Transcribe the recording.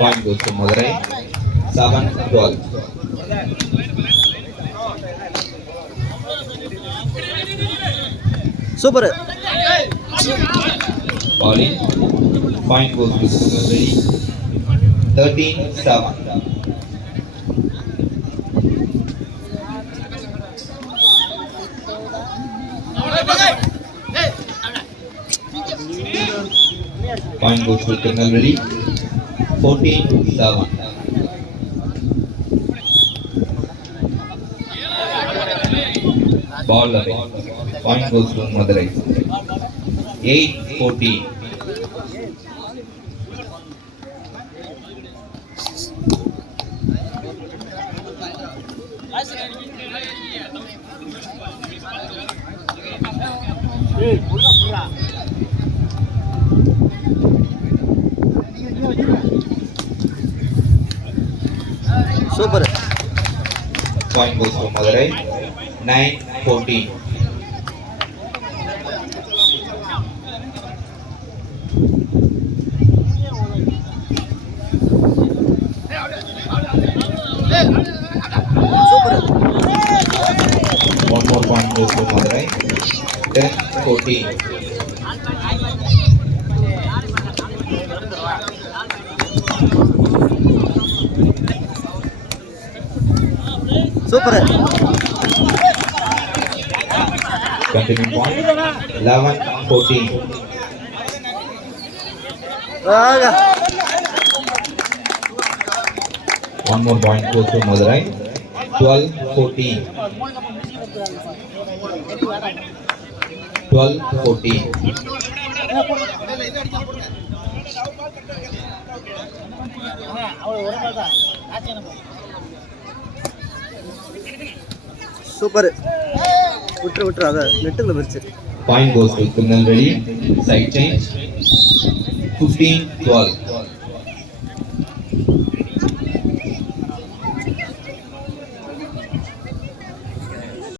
Point goes to Madurai. 7-12. Super. Bowling. Point goes to Madurai. 13-7. Point goes to Tirunelveli. 14-7. Ball away. Point goes to Madurai. 8-14. Super. Point goes to Madurai. 9-14. Super. One more point goes to Madurai. 10-14. Super. Continuing point. 11-14. One more point goes to Madurai. 12-14. 12-14. Super. விட்டு அத நெட்டுல வெச்சு. Point goes to Tirunelveli. Side change. 15-12.